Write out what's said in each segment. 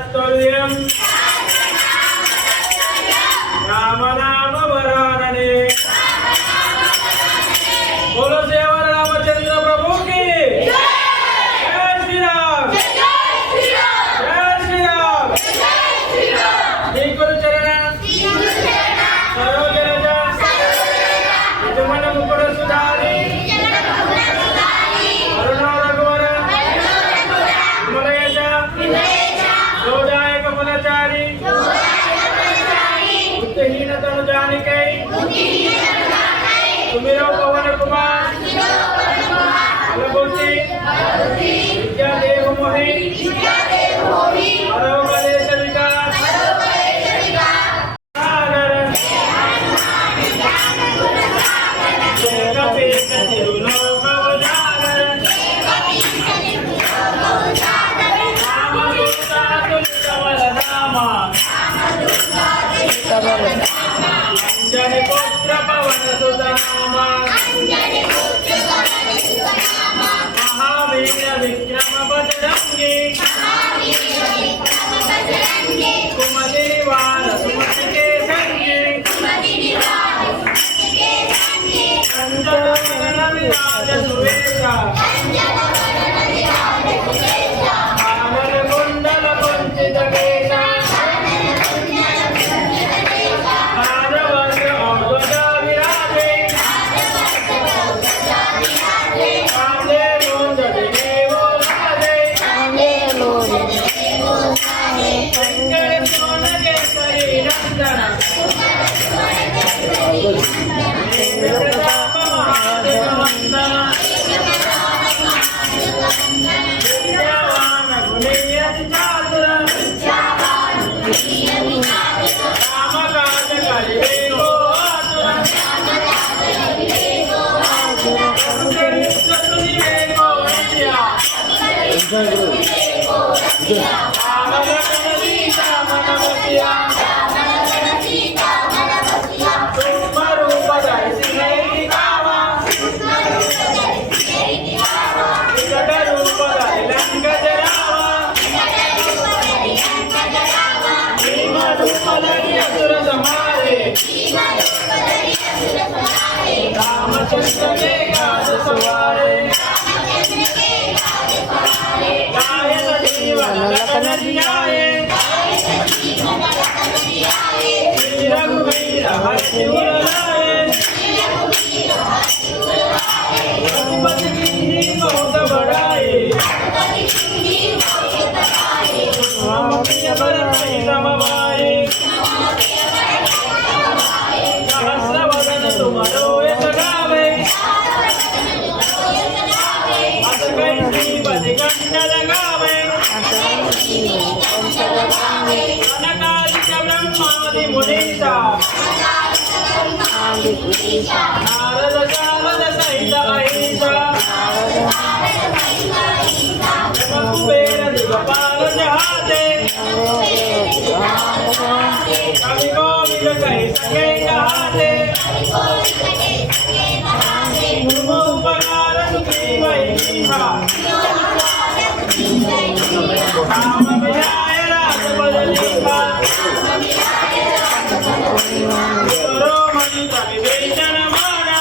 तात्पर्यम राम नाम वरानने बोलो सेवा रामचंद्र प्रभु की जय श्री राम जय श्री राम श्री गुरु चरण सरोज रज यजमान मुकुट सुधारी अरुण रघुवर विमलेश जोदायक फलचारी बुद्धिहीन तनु जानिके सुमिरो पवन कुमार बलबुद्धि विद्या देव मोहि हरो कलेश विकार सागर जय कपीस तिरुलोक उजागर राम दूता तुलसीवल नामा अंजनी पुत्र पवन सुत नामा महावीर विक्रम बजरंगी कुमति निवार सुमति के संगी अंजन वदन विराज सुवेशा आमल कुंडल कुंचित केशा हारवज्र औध्वजा विराजे कांधे मूंज देवो लाजे शंकर सोन केसरी नंदन प्रताप महादेव वंदन विद्यावान गुणियति चातुर राम काज करिबे को आतुर संकरित सुनिबे को विद्या राम लखन सीता मन बसिया सूक्ष्म रूप धरि सिंह दिखावा विकट रूप धरि लंक जरावा भीम रूप धरि असुर संहारे रामचंद्र के काज सवारे गाय सजीवन लखन जियाए श्री रघुवीर हर्षि उर लाए रघुपति कीन्ही बहुत बड़ाई राम प्रिय भरत सम भाई सहस्र वदन तुमरो यश गावे अस कैसी बदि कंठ लगावे सनकादिक ब्रह्मादि मुनीसा नारद शारद सहित अहिंसा जम कुबेर दिगपाल जहाते कवि कोविद कहि सके कहाते तुम उपकार सुग्रीवहि कीन्हा राम मिलाय राघव लीला करो मनि तनि बेचन माना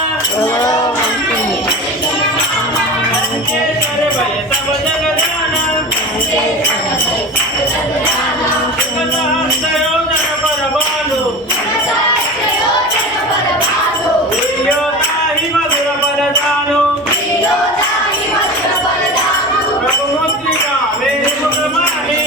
के करे भय सब जग जाना कथा हस्तयो जन पर बालो प्रियो ताहि मधुर पर जानो प्रभु मुद्रिका मेरे मुख माही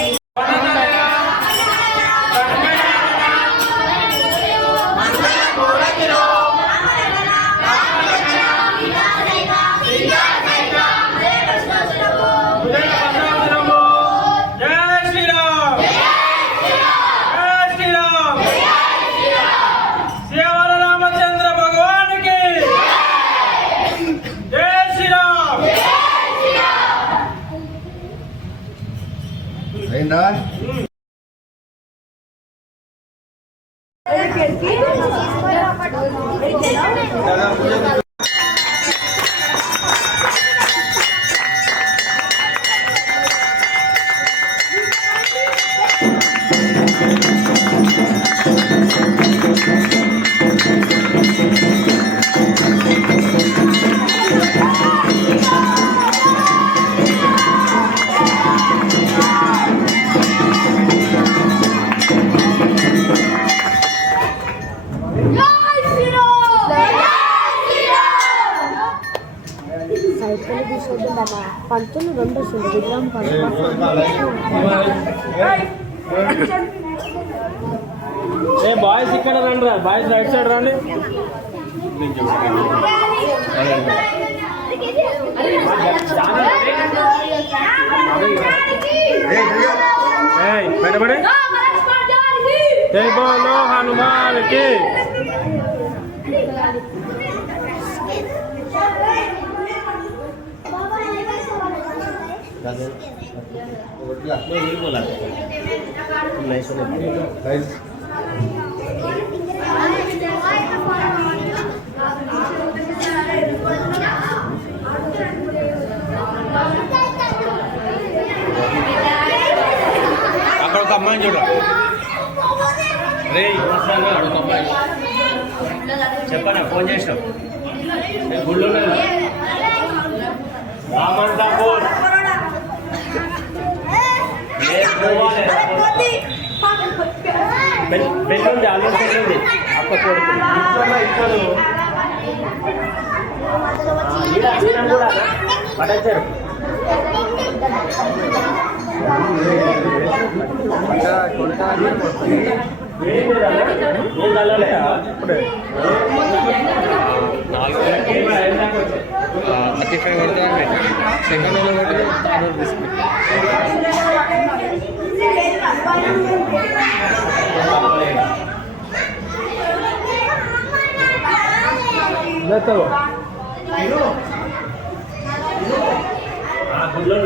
కాలుతుంది రెండు వస్తుంది విగ్రహం ఏ బాయ్స్ ఇక్కడ రండి రా, బాయ్స్ రైట్ సైడ్ రండి. బయటపడి జై బోలో హనుమాన్కి. అక్కడ ఒక అమ్మాయిని చూడ రే అడుగు అమ్మాయి చెప్పనా ఫోన్ చేసినావు గుళ్ళు రామంటాపూర్ పెళ్ళుంది ఆల్రెడీ పెళ్ళుంది అప్ప కొడుకు ఇక్కడ కూడా పట్టచ్చారు గుడ్లో